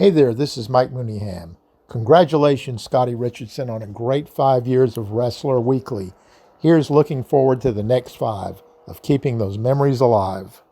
Hey there, this is Mike Mooneyham. Congratulations, Scottie Richardson, on a great 5 years of Wrestler Weekly. Here's looking forward to the next 5 of keeping those memories alive.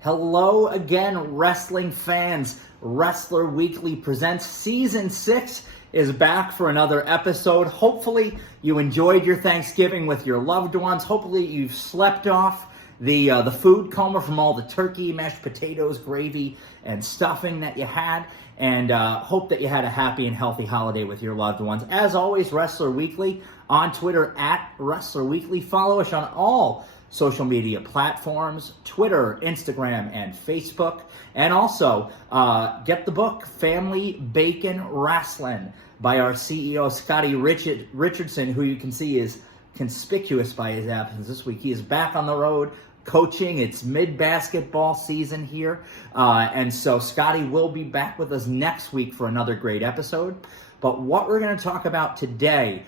Hello again, wrestling fans. Wrestler Weekly presents Season 6 is back for another episode. Hopefully you enjoyed your Thanksgiving with your loved ones. Hopefully you've slept off the food coma from all the turkey, mashed potatoes, gravy, and stuffing that you had. And hope that you had a happy and healthy holiday with your loved ones. As always, Wrestler Weekly on Twitter at Wrestler Weekly. Follow us on all social media platforms, Twitter, Instagram, and Facebook. And also, get the book, Family Bacon Wrestling, by our CEO, Scottie Richardson, who you can see is conspicuous by his absence this week. He is back on the road coaching. It's mid-basketball season here. And so Scottie will be back with us next week for another great episode. But what we're going to talk about today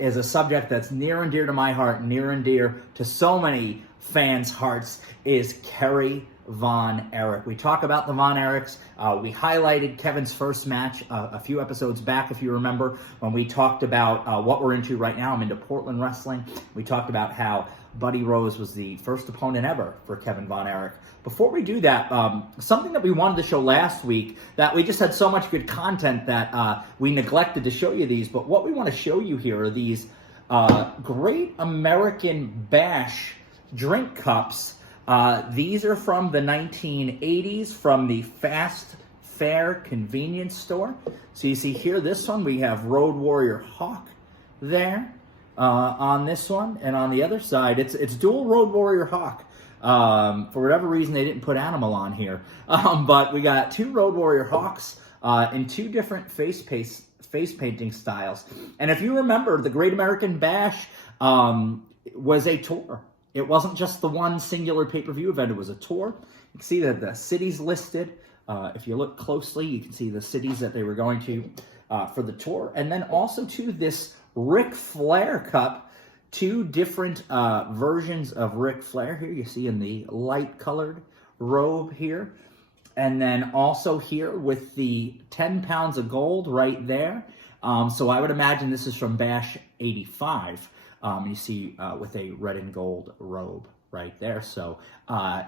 is a subject that's near and dear to my heart, near and dear to so many fans' hearts, is Kerry Von Erich. We talk about the Von Erichs. We highlighted Kevin's first match a few episodes back, if you remember, when we talked about what we're into right now. I'm into Portland wrestling. We talked about how Buddy Rose was the first opponent ever for Kevin Von Erich. Before we do that, something that we wanted to show last week, that we just had so much good content that we neglected to show you these, but what we want to show you here are these Great American Bash drink cups. These are from the 1980s from the Fast Fair convenience store. So you see here, this one, we have Road Warrior Hawk there on this one, and on the other side, it's dual Road Warrior Hawk. For whatever reason, they didn't put Animal on here. But we got two Road Warrior Hawks in two different face painting styles. And if you remember, the Great American Bash was a tour. It wasn't just the one singular pay-per-view event. It was a tour. You can see that the cities listed. If you look closely, you can see the cities that they were going to for the tour. And then also, to this Ric Flair cup, two different versions of Ric Flair here. You see in the light-colored robe here. And then also here with the 10 pounds of gold right there. So I would imagine this is from Bash 85. You see with a red and gold robe right there. So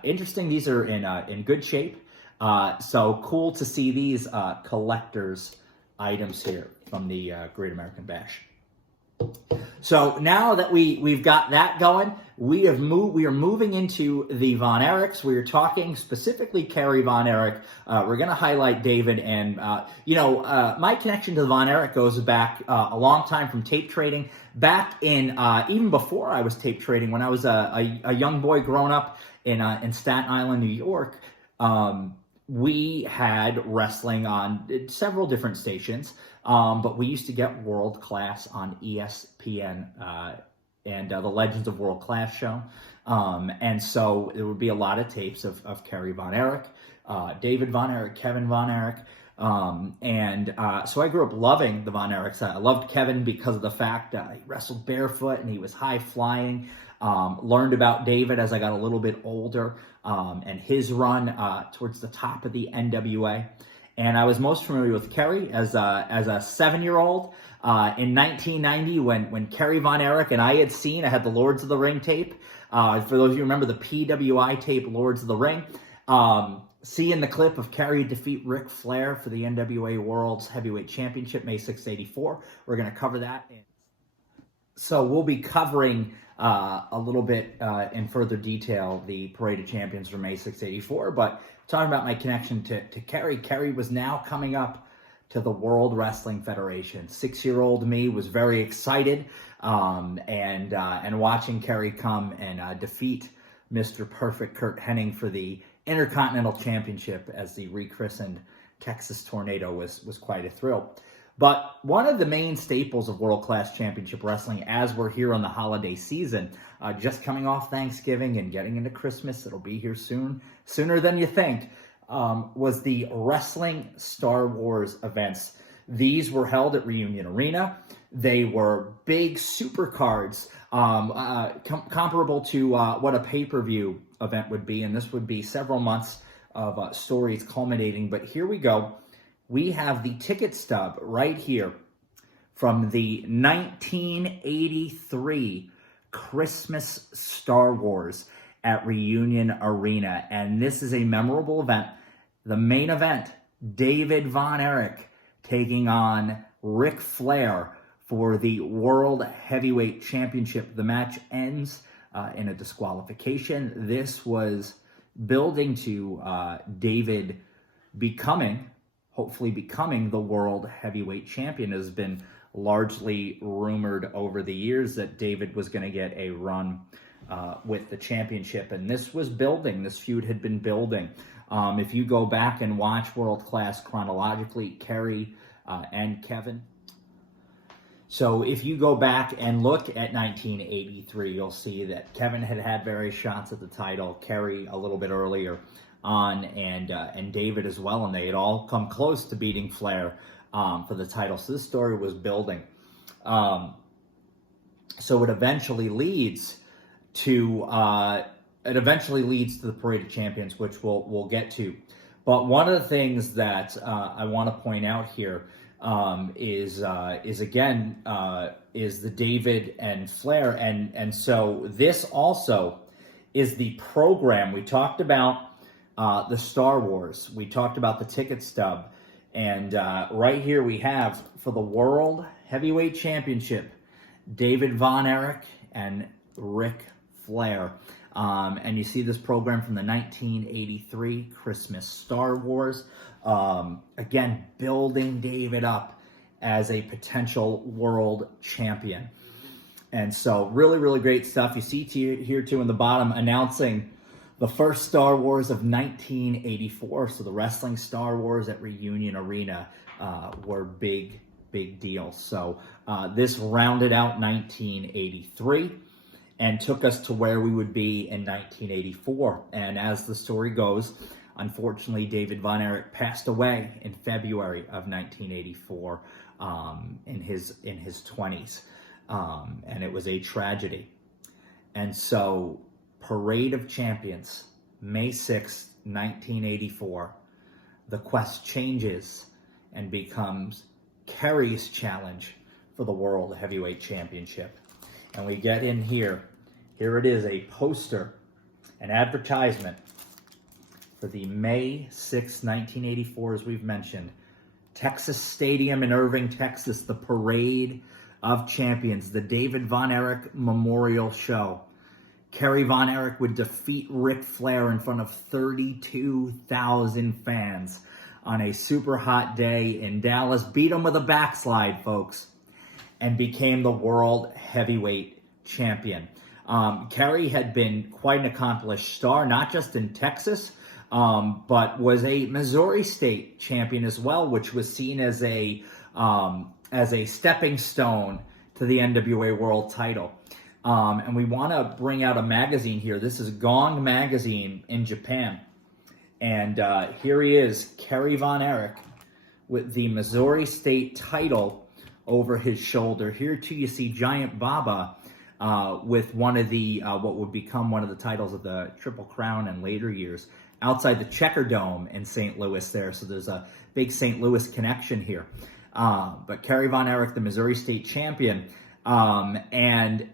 interesting. These are in good shape. So cool to see these collector's items here from the Great American Bash. So now that we've got that going, we are moving into the Von Erichs. We are talking specifically Kerry Von Erich. We're going to highlight David, and my connection to the Von Erich goes back a long time from tape trading. Back in even before I was tape trading, when I was a young boy growing up in Staten Island, New York. We had wrestling on several different stations, but we used to get World Class on ESPN and the Legends of World Class show. And so there would be a lot of tapes of Kerry Von Erich, David Von Erich, Kevin Von Erich. So I grew up loving the Von Erichs. I loved Kevin because of the fact that he wrestled barefoot and he was high flying. Learned about David as I got a little bit older, and his run towards the top of the NWA. And I was most familiar with Kerry as a 7-year-old in 1990 when Kerry Von Erich and I had the Lords of the Ring tape. For those of you who remember the PWI tape, Lords of the Ring, see in the clip of Kerry defeat Ric Flair for the NWA World's Heavyweight Championship, May 6, 84. We're going to cover that. So we'll be covering a little bit in further detail the Parade of Champions for May 6, 84, but talking about my connection to Kerry. Kerry was now coming up to the World Wrestling Federation. 6-year-old me was very excited, and watching Kerry come and defeat Mr. Perfect Curt Hennig for the Intercontinental Championship as the rechristened Texas Tornado was quite a thrill. But one of the main staples of world-class championship wrestling, as we're here on the holiday season, just coming off Thanksgiving and getting into Christmas, it'll be here soon, sooner than you think, was the Wrestling Star Wars events. These were held at Reunion Arena. They were big supercards, comparable to what a pay-per-view event would be, and this would be several months of stories culminating. But here we go. We have the ticket stub right here from the 1983 Christmas Star Wars at Reunion Arena. And this is a memorable event. The main event, David Von Erich taking on Ric Flair for the World Heavyweight Championship. The match ends in a disqualification. This was building to David hopefully becoming the World Heavyweight Champion. It has been largely rumored over the years that David was going to get a run with the championship, and this was building. This feud had been building. If you go back and watch World Class chronologically, Kerry and Kevin. So if you go back and look at 1983, you'll see that Kevin had various shots at the title, Kerry a little bit earlier on, and David as well, and they had all come close to beating Flair for the title. So this story was building. So it eventually leads to the Parade of Champions, which we'll get to. But one of the things that I want to point out here is the David and Flair, and so this also is the program. We talked about the Star Wars. We talked about the ticket stub. And right here we have, for the World Heavyweight Championship, David Von Erich and Ric Flair. And you see this program from the 1983 Christmas Star Wars. Again, building David up as a potential world champion. And so really, really great stuff. You see here too in the bottom, announcing the first Star Wars of 1984. So the Wrestling Star Wars at Reunion Arena were big deals. So this rounded out 1983 and took us to where we would be in 1984. And as the story goes, unfortunately, David Von Erich passed away in February of 1984 in his 20s. And it was a tragedy. And so Parade of Champions, May 6th, 1984. The quest changes and becomes Kerry's challenge for the World Heavyweight Championship. And we get in here. Here it is, a poster, an advertisement for the May 6th, 1984, as we've mentioned. Texas Stadium in Irving, Texas, the Parade of Champions, the David Von Erich Memorial Show. Kerry Von Erich would defeat Ric Flair in front of 32,000 fans on a super hot day in Dallas. Beat him with a backslide, folks, and became the World Heavyweight Champion. Kerry had been quite an accomplished star, not just in Texas, but was a Missouri State champion as well, which was seen as a stepping stone to the NWA World title. And we want to bring out a magazine here. This is Gong Magazine in Japan. And here he is, Kerry Von Erich, with the Missouri State title over his shoulder. Here, too, you see Giant Baba with one of the, what would become one of the titles of the Triple Crown in later years, outside the Checker Dome in St. Louis there. So there's a big St. Louis connection here. But Kerry Von Erich, the Missouri State champion, and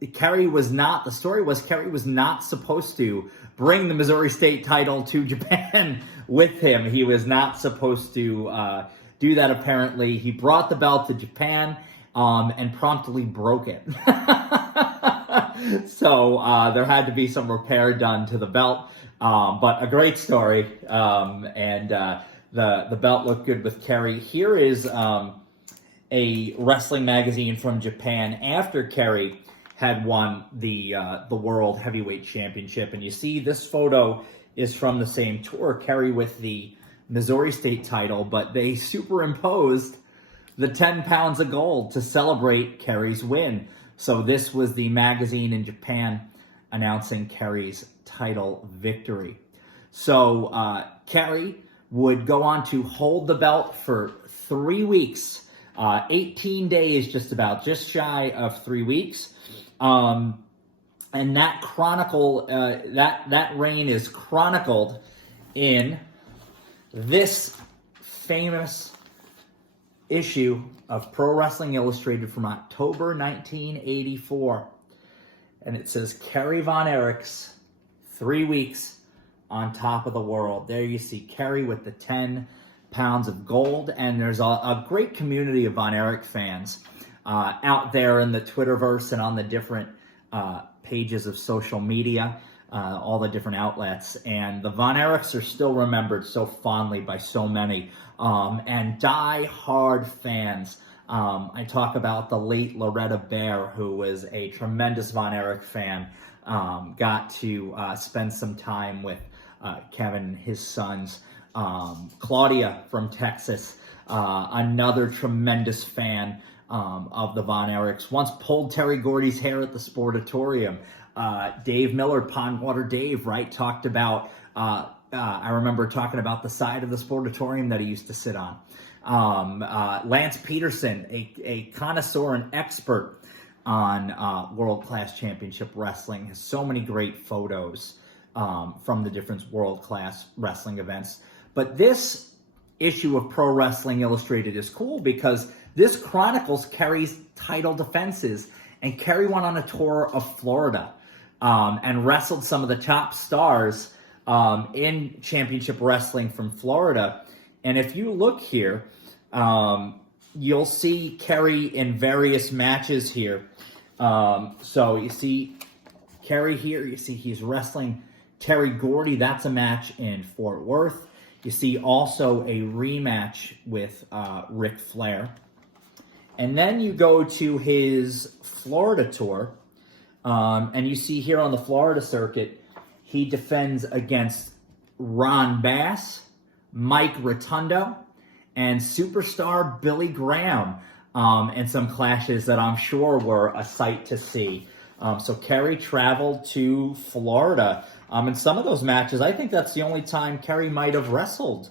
the story was Kerry was not supposed to bring the Missouri State title to Japan with him. He was not supposed to do that, apparently. He brought the belt to Japan and promptly broke it. So there had to be some repair done to the belt. But a great story. And the belt looked good with Kerry. Here is a wrestling magazine from Japan after Kerry had won the World Heavyweight Championship. And you see this photo is from the same tour, Kerry with the Missouri State title, but they superimposed the 10 pounds of gold to celebrate Kerry's win. So this was the magazine in Japan announcing Kerry's title victory. So Kerry would go on to hold the belt for 3 weeks, 18 days just shy of 3 weeks. And that that reign is chronicled in this famous issue of Pro Wrestling Illustrated from October 1984. And it says Kerry Von Erich's 3 weeks on top of the world. There you see Kerry with the 10 pounds of gold. And there's a great community of Von Erich fans out there in the Twitterverse and on the different pages of social media, all the different outlets. And the Von Erichs are still remembered so fondly by so many. And die-hard fans. I talk about the late Loretta Bear, who was a tremendous Von Erich fan. Got to spend some time with Kevin and his sons. Claudia from Texas, another tremendous fan of the Von Erichs. Once pulled Terry Gordy's hair at the Sportatorium. Dave Miller, Pondwater Dave, right, talked about, I remember talking about the side of the Sportatorium that he used to sit on. Lance Peterson, a connoisseur and expert on world-class championship wrestling, has so many great photos from the different world-class wrestling events. But this issue of Pro Wrestling Illustrated is cool because this chronicles Kerry's title defenses. And Kerry went on a tour of Florida and wrestled some of the top stars in championship wrestling from Florida. And if you look here, you'll see Kerry in various matches here. So you see Kerry here. You see he's wrestling Terry Gordy. That's a match in Fort Worth. You see also a rematch with Ric Flair. And then you go to his Florida tour, and you see here on the Florida circuit, he defends against Ron Bass, Mike Rotundo, and superstar Billy Graham, and some clashes that I'm sure were a sight to see. So Kerry traveled to Florida. In some of those matches, I think that's the only time Kerry might have wrestled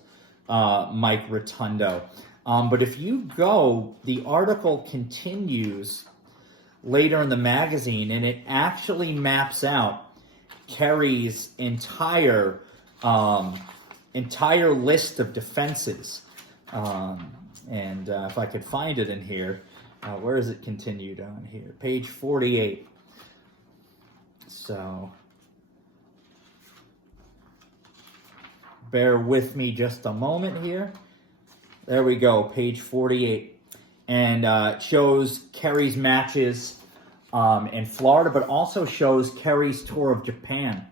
Mike Rotundo. But if you go, the article continues later in the magazine, and it actually maps out Kerry's entire list of defenses. And if I could find it in here, where is it continued on here? Page 48. So bear with me just a moment here. There we go, page 48. And it shows Kerry's matches in Florida, but also shows Kerry's tour of Japan.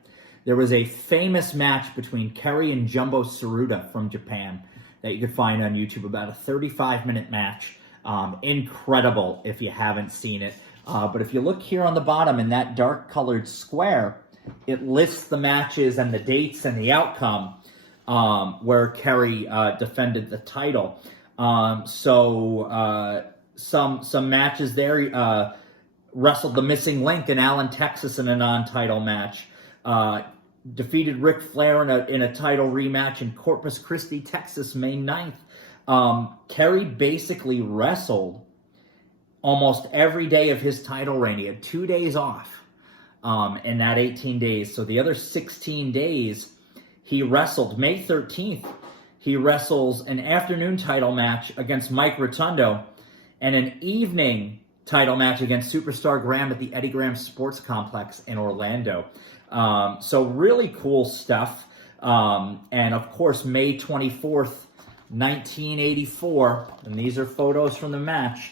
There was a famous match between Kerry and Jumbo Tsuruta from Japan that you could find on YouTube, about a 35-minute match. Incredible if you haven't seen it. But if you look here on the bottom in that dark-colored square, it lists the matches and the dates and the outcome where Kerry defended the title. Some matches there. Wrestled the Missing Link in Allen, Texas in a non-title match. Defeated Ric Flair in a title rematch in Corpus Christi, Texas, May 9th. Kerry basically wrestled almost every day of his title reign. He had 2 days off in that 18 days. So the other 16 days, he wrestled. May 13th, he wrestles an afternoon title match against Mike Rotundo and an evening title match against Superstar Graham at the Eddie Graham Sports Complex in Orlando. So really cool stuff. And of course, May 24th, 1984, and these are photos from the match.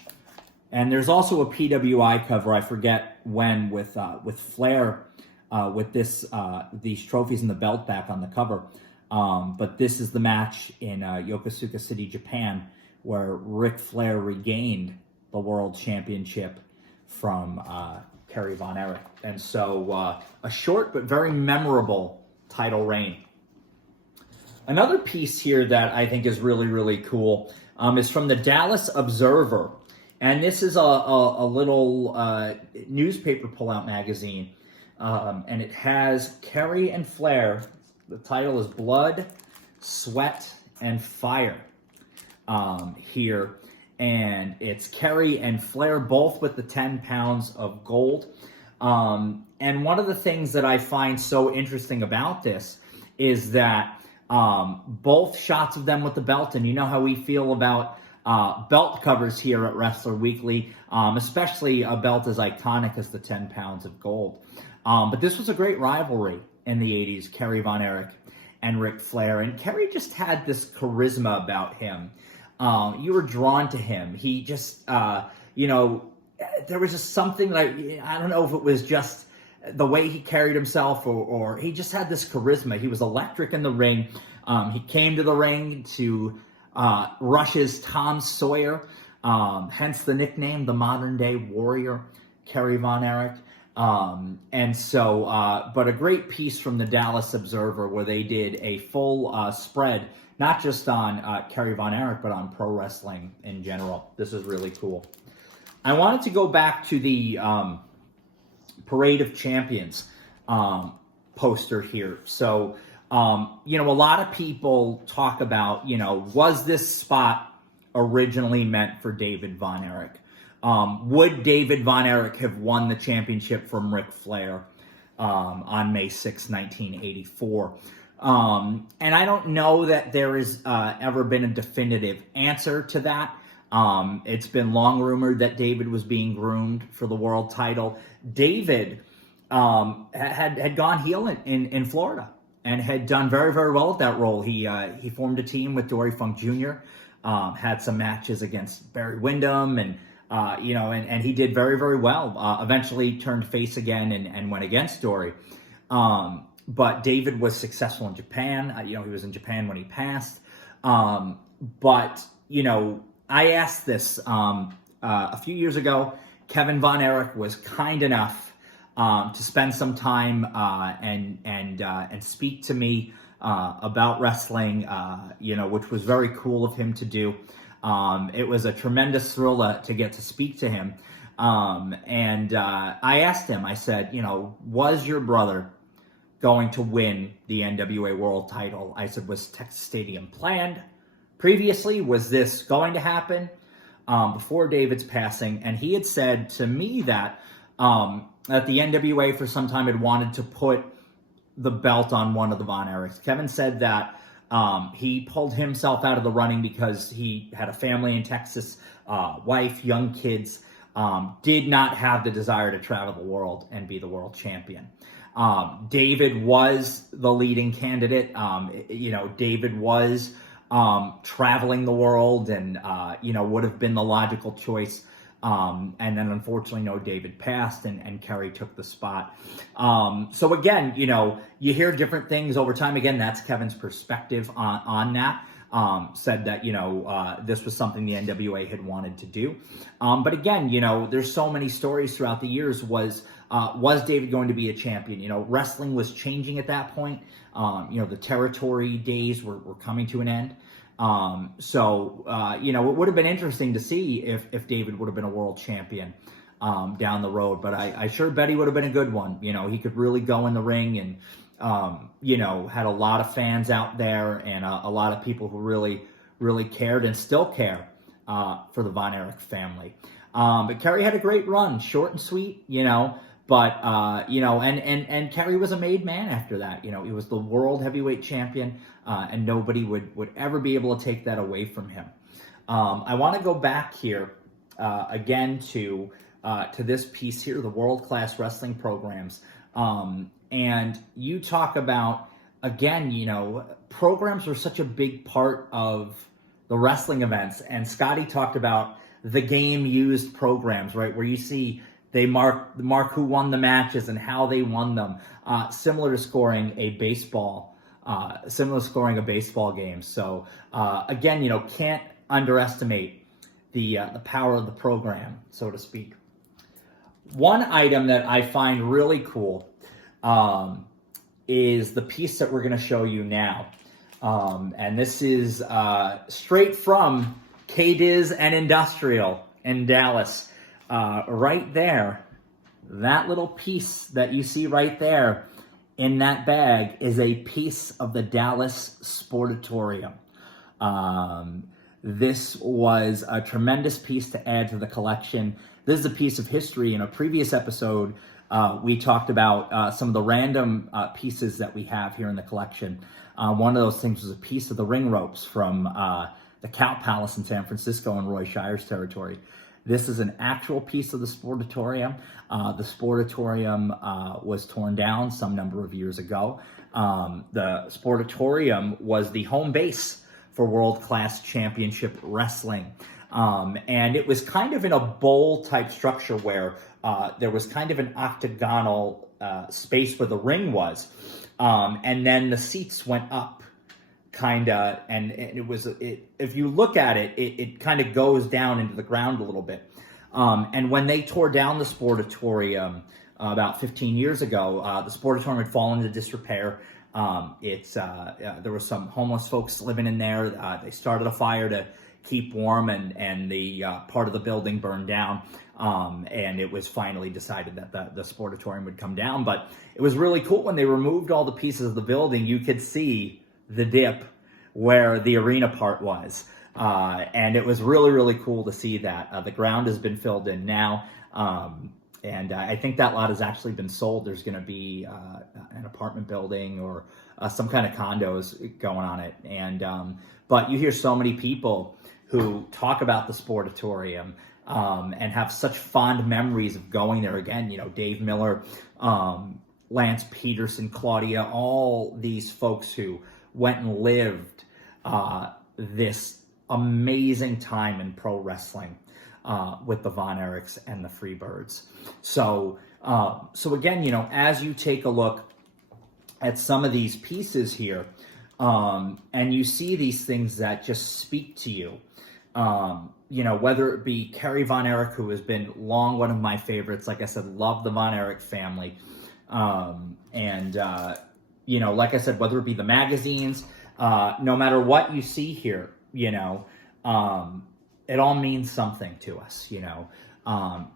And there's also a PWI cover, I forget when, with Flair, with these trophies and the belt back on the cover. But this is the match in Yokosuka City, Japan, where Ric Flair regained the World Championship from Kerry Von Erich. And so a short but very memorable title reign. Another piece here that I think is really, really cool is from the Dallas Observer. And this is a little newspaper pullout magazine. And it has Kerry and Flair. The title is Blood, Sweat, and Fire here. And it's Kerry and Flair both with the 10 pounds of gold. And one of the things that I find so interesting about this is that both shots of them with the belt, and you know how we feel about belt covers here at Wrestler Weekly, especially a belt as iconic as the 10 pounds of gold. But this was a great rivalry in the 80s, Kerry Von Erich and Ric Flair. And Kerry just had this charisma about him. You were drawn to him. He just, there was just something like, I don't know if it was just the way he carried himself or he just had this charisma. He was electric in the ring. He came to the ring to Rush's Tom Sawyer, hence the nickname, the modern day warrior, Kerry Von Erich. And so, but a great piece from the Dallas Observer where they did a full spread, not just on Kerry Von Erich, but on pro wrestling in general. This is really cool. I wanted to go back to the Parade of Champions poster here. So, a lot of people talk about, was this spot originally meant for David Von Erich? Would David Von Erich have won the championship from Ric Flair on May 6, 1984? And I don't know that there has ever been a definitive answer to that. It's been long rumored that David was being groomed for the world title. David had gone heel in Florida and had done very, very well at that role. He formed a team with Dory Funk Jr., had some matches against Barry Windham, and he did very, very well. Eventually turned face again and went against Dory. But David was successful in Japan. He was in Japan when he passed. I asked this a few years ago. Kevin Von Erich was kind enough to spend some time and speak to me about wrestling, which was very cool of him to do. It was a tremendous thrill to get to speak to him. I asked him, I said, was your brother going to win the NWA World title? I said, was Texas Stadium planned previously? Was this going to happen before David's passing? And he had said to me that the NWA for some time had wanted to put the belt on one of the Von Erichs. Kevin said that he pulled himself out of the running because he had a family in Texas, wife, young kids, did not have the desire to travel the world and be the world champion. David was the leading candidate. David was traveling the world and, would have been the logical choice. And then unfortunately, David passed and Kerry took the spot. So again, you hear different things over time. Again, that's Kevin's perspective on that. Said that, this was something the NWA had wanted to do. But again, there's so many stories throughout the years. Was David going to be a champion? Wrestling was changing at that point. The territory days were coming to an end. It would have been interesting to see if David would have been a world champion down the road. But I sure bet he would have been a good one. He could really go in the ring and, had a lot of fans out there and a lot of people who really, really cared and still care for the Von Erich family. But Kerry had a great run, short and sweet, But, and Kerry was a made man after that. He was the world heavyweight champion, and nobody would ever be able to take that away from him. I want to go back here again to this piece here, the world-class wrestling programs. And you talk about, again, programs are such a big part of the wrestling events. And Scottie talked about the game used programs, right? Where you see they mark who won the matches and how they won them. Similar to scoring a baseball game. So again, can't underestimate the power of the program, so to speak. One item that I find really cool is the piece that we're going to show you now. And this is straight from KDIZ and Industrial in Dallas. Right there, that little piece that you see right there in that bag is a piece of the Dallas Sportatorium. This was a tremendous piece to add to the collection. This is a piece of history. In a previous episode, we talked about some of the random pieces that we have here in the collection. One of those things was a piece of the ring ropes from the Cow Palace in San Francisco in Roy Shire's territory. This is an actual piece of the Sportatorium. The Sportatorium was torn down some number of years ago. The Sportatorium was the home base for world-class championship wrestling. And it was kind of in a bowl-type structure where there was kind of an octagonal space where the ring was. And then the seats went up. And if you look at it, it kind of goes down into the ground a little bit. And when they tore down the Sportatorium about 15 years ago, the Sportatorium had fallen into disrepair. There were some homeless folks living in there. They started a fire to keep warm, and the part of the building burned down. And it was finally decided that the Sportatorium would come down. But it was really cool when they removed all the pieces of the building. You could see the dip where the arena part was. And it was really, really cool to see that. The ground has been filled in now. And I think that lot has actually been sold. There's going to be an apartment building or some kind of condos going on it. And but you hear so many people who talk about the Sportatorium and have such fond memories of going there again. Dave Miller, Lance Peterson, Claudia, all these folks who went and lived this amazing time in pro wrestling with the Von Erichs and the Freebirds. So again, as you take a look at some of these pieces here, and you see these things that just speak to you, whether it be Kerry Von Erich, who has been long one of my favorites. Like I said, love the Von Erich family. Like I said, whether it be the magazines, no matter what you see here, it all means something to us,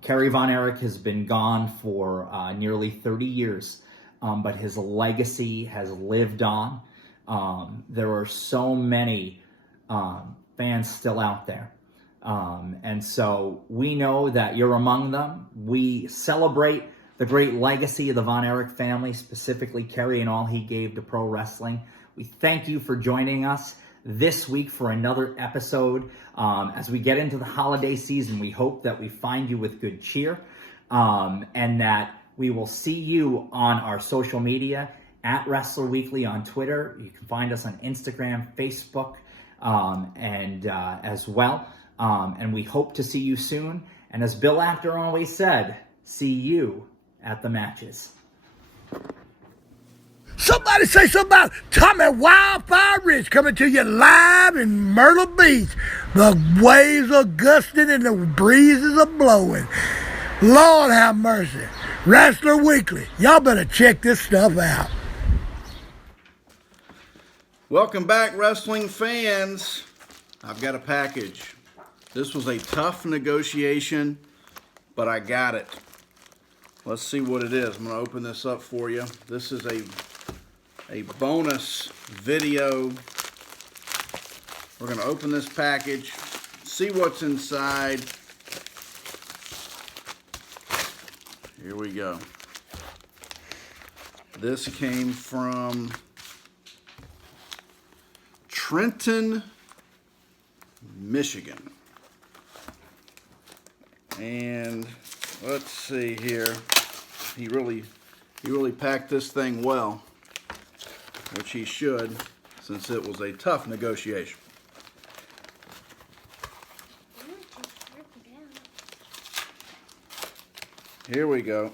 Kerry Von Erich has been gone for nearly 30 years, but his legacy has lived on. There are so many fans still out there. And so we know that you're among them. We celebrate the great legacy of the Von Erich family, specifically Kerry and all he gave to pro wrestling. We thank you for joining us this week for another episode. As we get into the holiday season, we hope that we find you with good cheer, and that we will see you on our social media at Wrestler Weekly on Twitter. You can find us on Instagram, Facebook, and as well. And we hope to see you soon. And as Bill Apter always said, see you at the matches. Somebody say something about Tommy Wildfire Rich coming to you live in Myrtle Beach. The waves are gusting and the breezes are blowing. Lord have mercy. Wrestler Weekly. Y'all better check this stuff out. Welcome back, wrestling fans. I've got a package. This was a tough negotiation, but I got it. Let's see what it is. I'm going to open this up for you. This is a bonus video. We're going to open this package, see what's inside. Here we go. This came from Trenton, Michigan. And let's see here. He really packed this thing well, which he should, since it was a tough negotiation. Here we go.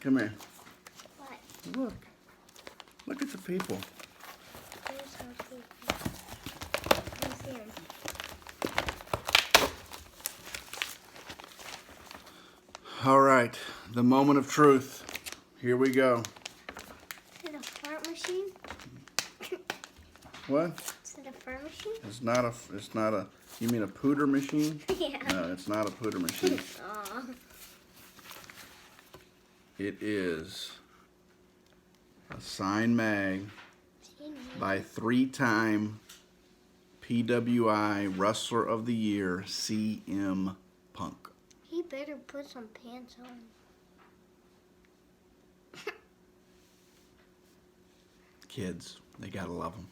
Come here. What? Look. Look at the people. Where's our people? Let me see 'em. All right, the moment of truth. Here we go. Is it a fart machine? What? Is it a fart machine? It's not a, you mean a pooter machine? Yeah. No, it's not a pooter machine. Aw. It is a signed mag by 3-time PWI Wrestler of the Year, CM Punk. He better put some pants on. Kids, they gotta love them.